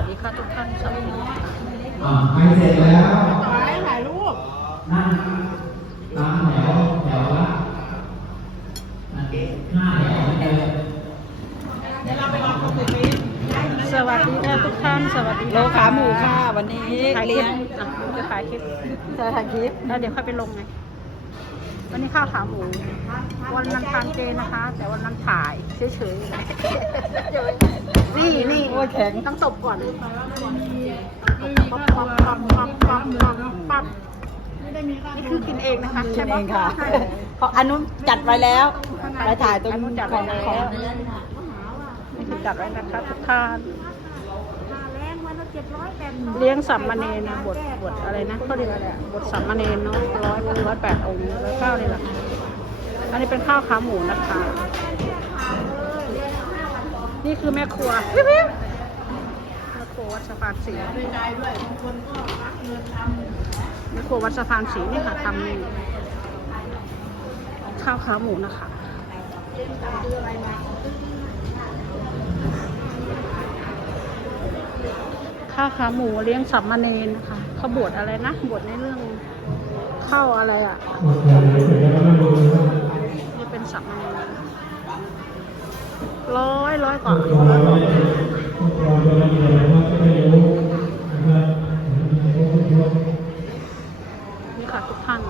วัสดีค่ะทุกท่านสวัสดีค่ะอ่าไปเสร็จแล้วถ่ายถ่ายรูปนั่งตามแถวแถวละห้าแถวเหมือนเดิมเดี๋ยวเราไปลองคนอื่นนี้สวัสดีค่ะทุกท่านสวัสดีโลขาหมูค่ะวันนี้ถ่ายคลิเลี้ปยงอะจะถ่ายคลิปเธอถ่ายคลิปแล้วเดี๋ยวค่อยไปลงไงวันนี้ข้าวขาหมูวันนั้นทานเจนะคะ แต่วันนั้นถ่ายเฉยๆนี่นี่โอ้ ยแข็งต้องตบก่อนปั๊บปั๊บปั๊บปั๊บปั๊บปั๊บนี่คือกินเองนะคะกิใช่นเองค่ะเพราะอนนู้นจัดไว้แล้วไปถ่ายตรงนู้นจัดของนี่คือจัดไว้นะคะทุกท่านเลี้ยงสัมมาเนนะบทบทอะไรนะเขาเรียกอะไรบทสัมมาเนรเนาะร้อยร้อยแปดองค์ร้อยเก้าเลยล่ะอันนี้เป็นข้าวขาหมูนะคะ นี่คือแม่ครัว วิววิวแม่ครัววัดสะพานสีแม่ครัววัดสะพานสีนี่ค่ะทำข้าวขาหมูนะคะข้าวขาหมูเลี้ยงสัมมาเนรนะคะเขาบวชอะไรนะบวชในเรื่องเข้าอะไรอะนี่เป็นสัมมาเนรร้อยร้อยกว่าร้อยกว่านี่ค่ะทุกท่าน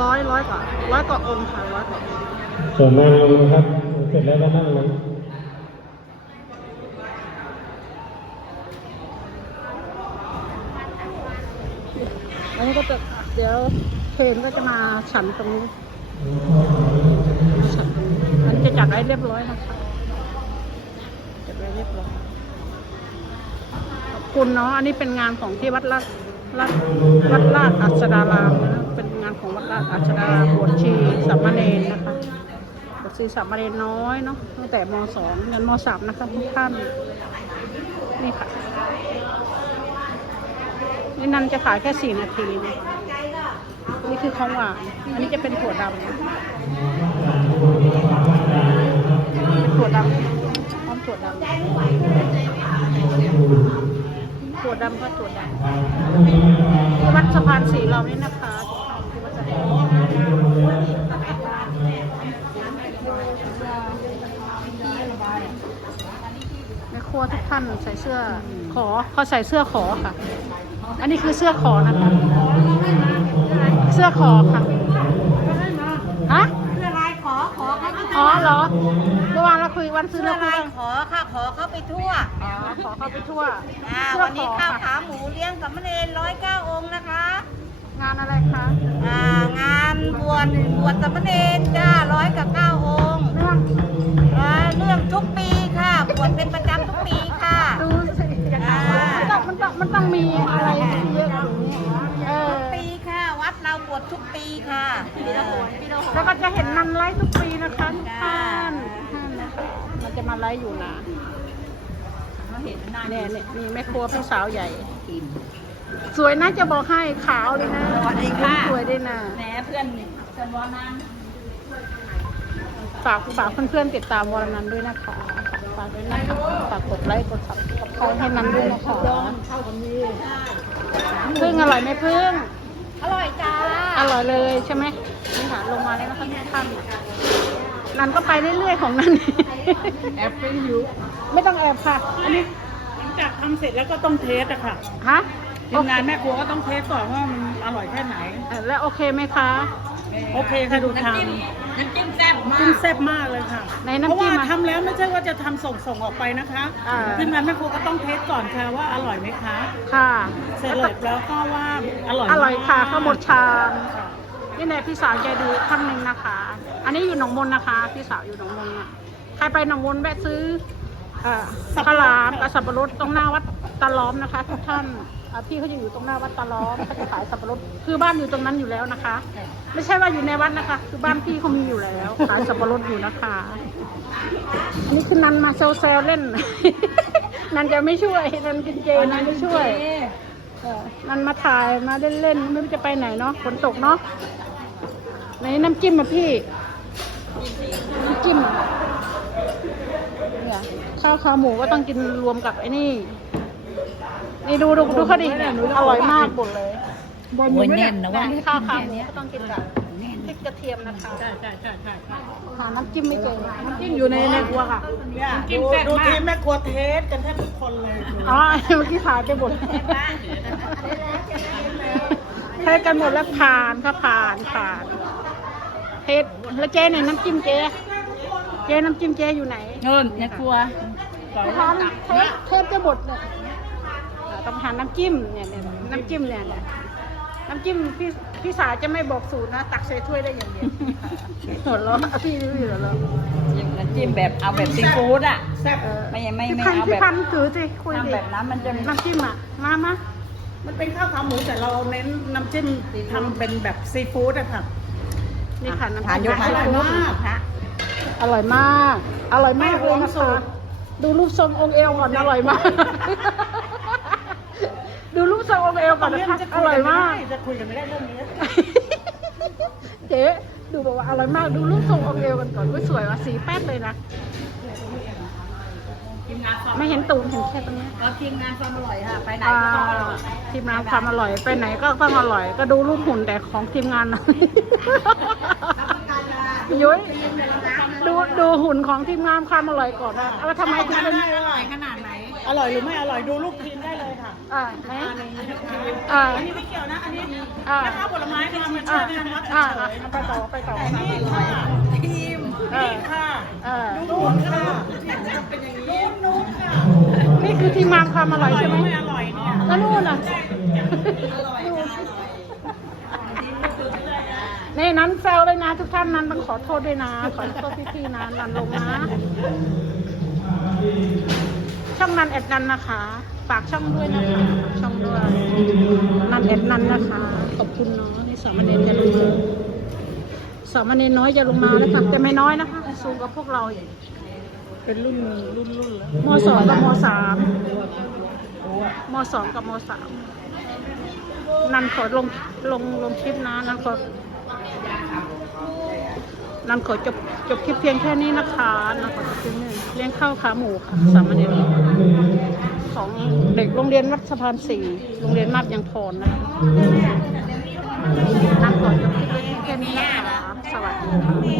ร้อยร้อยกว่าร้อยกว่าองค์ค่ะร้อยกว่าองค์ส่วนนางลงนะครับ เสร็จแล้วก็นั่งลงอันนี้ก็จะเดี๋ยวเพลงก็จะมาฉันตรงนี้ฉันตรงนี้อันนี้จะจัดไว้เรียบร้อยนะคะจัดไว้เรียบร้อยขอบคุณเนาะอันนี้เป็นงานของที่วัดลาด ลาดวัดลาดอัศดารามนะเป็นงานของวัดลาดอัศดารามบวชชีสามเณรนะคะบวชชีสามเณรน้อยเนาะตั้งแต่มสองยันมสามนะคะทุกท่านนี่ค่ะนี่นันจะถ่ายแค่สี่นาทีนะนี่คือของหวานอันนี้จะเป็นถั่วดำนะเป็นถั่วดำพร้อมถั่วดำ วดำก็ถั่วดำวัดสะพานสีเรานี่นะคะที่วัดสะพานแม่ครัวทุกท่านใส่เสื้อขอเขาใส่เสื้อขอค่ะ อันนี้คือเสื้อขอนะคะ เสื้อขอค่ะ ฮะ เพื่อลายขอขอเขาไปอ๋อเหรอ เมื่อวานเราคุยวันซื้อเพื่อเราคุยลายกันขอค่ะขอเข้าไปทั่วอ๋อขอเข้าไปทั่วอ่าเสื้อวันขนี้อข้าวค่ะขาหมูเลี้ยงสามเณรร้อยเก้าองค์นะคะงานอะไรคะอ่างานบวชบวชสามเณรจ้าร้อยกับเก้าองค์เรื่องอ่าเรื่องทุกปีค่ะบวชเป็นประจำทุกปีค่ะ ดูสิมันต้องมันต้องมันต้องมีอะไรเยอะอย่างนี้เออ ปีค่ะวัดเราบวชทุกปีค่ะเออแล้วก็จะเห็นนันไลฟ์ทุกปีนะคะทุกท่านท่านนะคะมันจะมาไลฟ์อยู่นะเนี่ยเนี่ยนี่แม่ครัวพี่สาวใหญ่สวยนะจะบอกให้ขาวเลยนะสวัสดีค่ะ สวยด้วยนะแหมเพื่อนเพื่อนว่านั้นฝากฝากเพื่อนๆติดตามวรนันท์ด้วยนะคะฝากด้วยนะคะฝากกดไลค์กดซับกับเขาให้นันด้วยนะคะพึ่งอร่อยไหมพึ่ง อร่อยจ้าอ ร่อยเลยใช่ไหมนี่ค่ะลงมาแล้วนะคะทุกท่านนันก็ไปเรื่อยๆของนันแอบเป็นอยู่ไม่ต้องแอบค่ะ อันนี้หลังจากทำเสร็จแล้วก็ต้องเทสอะค่ะฮะทีมงานแม่ครัวก็ต้องเทสก่อนว่ามันอร่อยแค่ไหนเอ่อแล้วโอเคไหมคะ โอเคค่ะดูทางน้ำจิ้มแซ่บ มาจิ้มกแซ่บมากเลยค่ะในเพน้ำราะจิ้ว่ามอะ ทำแล้วไม่ใช่ว่าจะทำส่งส่งออกไปนะคะอ่า ทีมงานแม่ครัวก็ต้องเทสก่อนค่ะว่าอร่อยไหมคะ ค่ะ เสร็จแล้วแล้วก็ว่าอร่อยอร่อยค่ะมกข้าวหมดชามนี่แน่พี่สาวใจดีท่านหนึ่งนะคะ อันนี้อยู่หนองมนนะคะ พี่สาวอยู่หนองมนน่ะใครไปหนองมนแวะซื้อ เอ่อข้าวหลามกับสับปะรดตรงหน้าวัดตะล้อมนะคะ ทุกท่านอ่าพี่เขาจะอยู่ตรงหน้าวัดตะล้อมเขาจะขายสับปะรดคือบ้านอยู่ตรงนั้นอยู่แล้วนะคะ ไม่ใช่ว่าอยู่ในวัดนะคะ คือบ้านพี่เขามีอยู่แล้วขายสับปะรดอยู่นะคะอันนี้คือนันมาเซลเซลเล่น นันจะไม่ช่วยนันกินเจนันไม่ช่วยเออมันมาถ่ายมาเล่นๆไม่รู้จะไปไหนเนาะฝนตกเนาะไหนน้ำจิ้มมาพี่น้ำจิ้มอะเนี่ย ข้าวขาหมูก็ต้องกินรวมกับไอ้นี่ นี่ดูดูดูเขาดิอร่อยมากหมดเลยโอ้ยแน่นนะว่าข้าวขาหมูก็ต้องกินกับพริกกระเทียมนะคะใช่ใช่ใช่ใช่หาน้ำจิ้มไม่เจอน้ำจิ้มอยู่ในในครัวค่ะเนี่ยดูดูทีมแม่ครัวเทสกันแทบทุกคนเลยอ๋อเมื่อกี้ถ่ายไปหมดเทศกันหมดแล้วผ่านค่ะผ่านผ่านเทศแล้วเจ๊ไหนน้ำจิ้มเจ๊เจ๊น้ำจิ้มเจ๊อยู่ไหนเงินในครัว ทานเทศเทศจะหมดเลยอ่าต้องทานน้ำจิ้มเนี่ยเนี่ยน้ำจิ้มเนี่ยเนี่ยน้ำจิ้มพี่พี่สาวจะไม่บอกสูตรนะ ตักใส่ถ้วยได้อย่างเดียวหัวเราะพี่รู้อยู่แล้วน้ำจิ้มแบบเอาแบบซีฟู้ดอะเออไม่ไม่พี่ไม่พันเอาพี่แบบพันถือสิคุยดิทำแบบนั้นมันจะน้ำจิ้มอะมามามันเป็นข้าวขาหมูแต่เราเน้นน้ำจิ้มทำเป็นแบบซีฟู้ดอะค่ะนี่ค่ะน้ำทานจิ้มยกซีมาฟู้ดฮะอร่อยมากอร่อยมากเลยนะคะ ดูรูปทรงองค์เอวก่อนอร่อยมาก ดูรูปทรงองค์เอวก่อนนะคะอร่อยมาก จะคุยกันไม่ได้เรื่องนี้ เจ๊ดูบอกว่าอร่อยมาก ดูรูปทรงองค์เอวกันก่อนอุ๊ยสวยว่ะสีแป๊ดเลยนะ ทีมงานความไม่เห็นตูนเห็นแค่ตรงนี้เราทีมงานความอร่อยค่ะ ไปไหนอ่าก็ต้องอร่อยทีมงานความอร่อยไปไหนก็ต้องอร่อย ก็ดูรูปหุ่นแต่ของทีมงานนะ ยุ้ยดูดูหุ่นของทีมงานความอร่อยก่อนนะแล้วทำไมถึงเป็นอร่อยขนาดไหน อร่อยหรือไม่อร่อยดูลูกทีมได้เลยค่ะอ่าไหนอ่าอันนี้ไม่เกี่ยวนะ อันนี้อ่าแม่ค้าผลไม้มามาช่อ่าวยกันวัดอ่าเฉอ่ายไปต่อไปต่อแต่นี่ค่ะทีมนี่ค่ะเออดูนค่ะเป็นอย่างนี้นุ่มค่ะ นี่คือทีมงานความอร่อยใช่ไหมไม่อร่อยเนี่ยแล้วนู่นอะ นี่นั้นแซวเลยนะ ทุกท่านนั้นต้องขอโทษด้วยนะ ขอโทษพี่ๆนะนันลงนะ ช่องนันแอดนันนะคะฝากช่องด้วยนะคะช่องด้วยนันแอดนันนะคะ ขอบคุณเนาะนี่สามเณรจะลงมาสามเณรน้อยจะลงมาแล้วค่ะแต่ไม่น้อยนะคะ สูงกว่าพวกเราอีกเป็นรุ่นรุ่นรุ่นแล้วมสองกับมสามมสองกับมสามนันขอลงลงลงคลิปนะนันขอ นันขอจบจบคลิปเพียงแค่นี้นะคะนันขอจบเพียงนี้เลี้ยงข้าวขาหมูค่ะสามเณรของเด็กโรงเรียนวัดสะพานสี่โรงเรียนมาบยังพรนะคะนันขอจบคลิปเพียงแค่นี้นะคะสวัสดีค่ะ